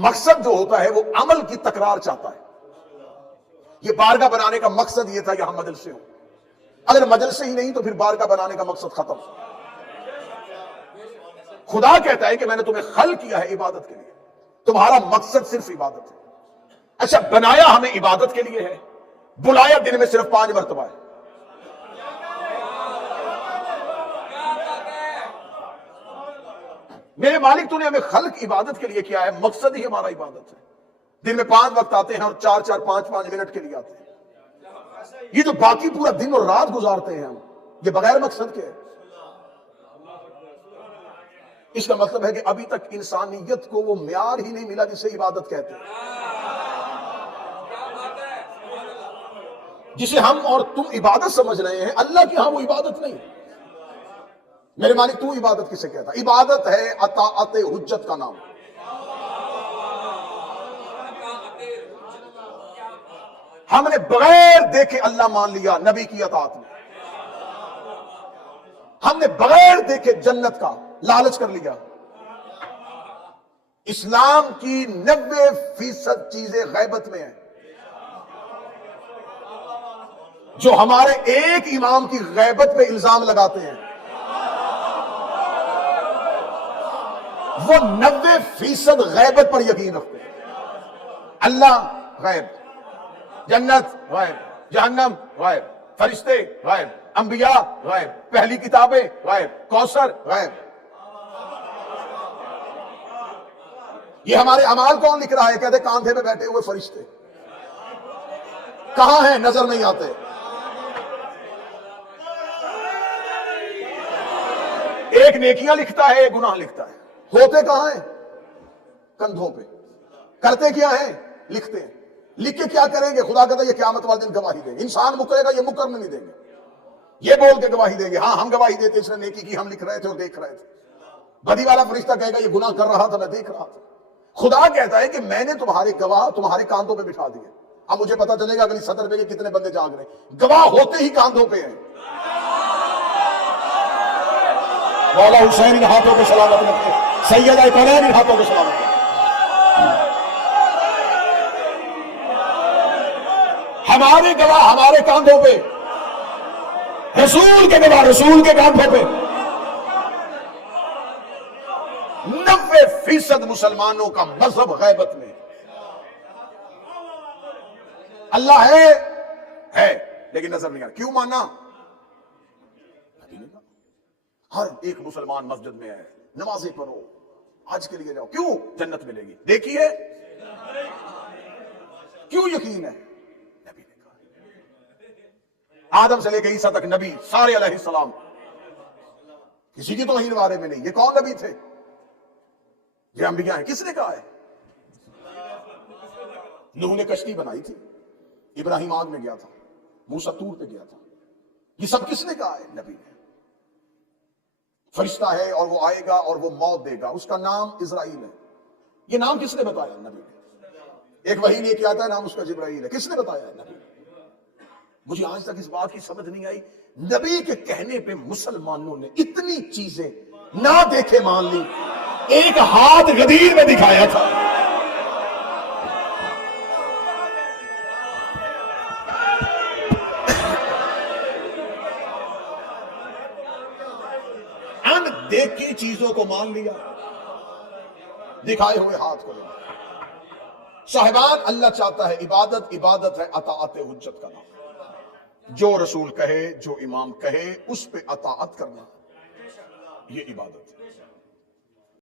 مقصد جو ہوتا ہے وہ عمل کی تکرار چاہتا ہے. یہ بارگاہ بنانے کا مقصد یہ تھا کہ ہم مجلسیں ہوں. اگر مجلسیں ہی نہیں تو پھر بارگاہ بنانے کا مقصد ختم. خدا کہتا ہے کہ میں نے تمہیں خلق کیا ہے عبادت کے لیے, تمہارا مقصد صرف عبادت ہے. اچھا, بنایا ہمیں عبادت کے لیے ہے, بلایا دن میں صرف 5 مرتبہ ہے. میرے مالک تو نے ہمیں خلق عبادت کے لیے کیا ہے, مقصد ہی ہمارا عبادت ہے. دن میں 5 وقت آتے ہیں اور 4 5 منٹ کے لیے آتے ہیں. یہ جو باقی پورا دن اور رات گزارتے ہیں ہم, یہ بغیر مقصد کے ہے. اس کا مطلب ہے کہ ابھی تک انسانیت کو وہ معیار ہی نہیں ملا جسے عبادت کہتے ہیں, جسے ہم اور تم عبادت سمجھ رہے ہیں. اللہ کے ہاں وہ عبادت نہیں. میرے مالک تو عبادت کسے کہتا؟ عبادت ہے اطاعت حجت کا نام. ہم نے بغیر دیکھے اللہ مان لیا نبی کی اطاعت میں. ہم نے بغیر دیکھے جنت کا لالچ کر لیا. اسلام کی 90% چیزیں غیبت میں ہیں. جو ہمارے ایک امام کی غیبت پہ الزام لگاتے ہیں, وہ 90% غیبت پر یقین رکھتے ہیں. اللہ غیب, جنت غیب, جہنم غیب, فرشتے غیب, انبیاء غیب, پہلی کتابیں غیب, کوثر غیب. یہ ہمارے اعمال کون لکھ رہا ہے؟ کہتے کاندھے پہ بیٹھے ہوئے فرشتے. کہاں ہیں؟ نظر نہیں آتے. ایک نیکیاں لکھتا ہے, ایک گناہ لکھتا ہے. ہوتے کہاں ہیں؟ کندھوں پہ. کرتے کیا ہیں؟ لکھتے ہیں. لکھ کے کیا کریں گے؟ خدا کہتا ہے یہ قیامت والے دن گواہی دیں گے. انسان مکرے گا, یہ مکرنے نہیں دیں گے. یہ بول کے گواہی دیں گے, ہاں ہم گواہی دیتے اس نے نیکی کی, ہم لکھ رہے تھے اور دیکھ رہے تھے. بدی والا فرشتہ کہے گا یہ گناہ کر رہا تھا, میں دیکھ رہا تھا. خدا کہتا ہے کہ میں نے تمہارے گواہ تمہارے کاندھوں پہ بٹھا دیے. اب مجھے پتا چلے گا اگلی صدر پہ کہ کتنے بندے جاگ رہے ہیں. گواہ ہوتے ہی کاندھوں پہ ہیں. مولا حسین ان ہاتھوں کو سلامت رکھے, سیدہ کونین ان ہاتھوں کو سلامت رکھے. ہمارے گواہ ہمارے کاندھوں پہ, رسول کے گواہ رسول کے کاندھوں پہ. 90% مسلمانوں کا مذہب غیبت میں. اللہ ہے لیکن نظر نہیں آ رہا. کیوں مانا؟ ہر ایک مسلمان مسجد میں ہے, نمازیں پڑھو, حج کے لیے جاؤ. کیوں؟ جنت ملے گی. دیکھیے کیوں یقین ہے؟ نبی نے کہا. آدم سے لے کے عیسیٰ تک نبی سارے علیہ السلام, کسی کی توہین بارے میں نہیں. یہ کون نبی تھے؟ یہ انبیاء ہیں. کس نے کہا ہے؟ نوح نے کشتی بنائی تھی, ابراہیم آگ میں گیا تھا, موسیٰ طور پہ گیا تھا. یہ سب کس نے کہا ہے؟ نبی نے. فرشتہ ہے اور وہ آئے گا اور وہ موت دے گا, اس کا نام اسرائیل ہے. یہ نام کس نے بتایا؟ نبی نے. ایک وحی لے کے آتا ہے, نام اس کا جبرائیل ہے. کس نے بتایا ہے؟ نبی نے. مجھے آج تک اس بات کی سمجھ نہیں آئی, نبی کے کہنے پہ مسلمانوں نے اتنی چیزیں نہ دیکھے مان لی. ایک ہاتھ غدیر میں دکھایا تھا. دیکھی چیزوں کو مان لیا, دکھائے ہوئے ہاتھ کو لیا. صاحبان, اللہ چاہتا ہے عبادت. عبادت ہے اطاعت حجت کا نام. جو رسول کہے, جو امام کہے, اس پہ اطاعت کرنا, یہ عبادت ہے.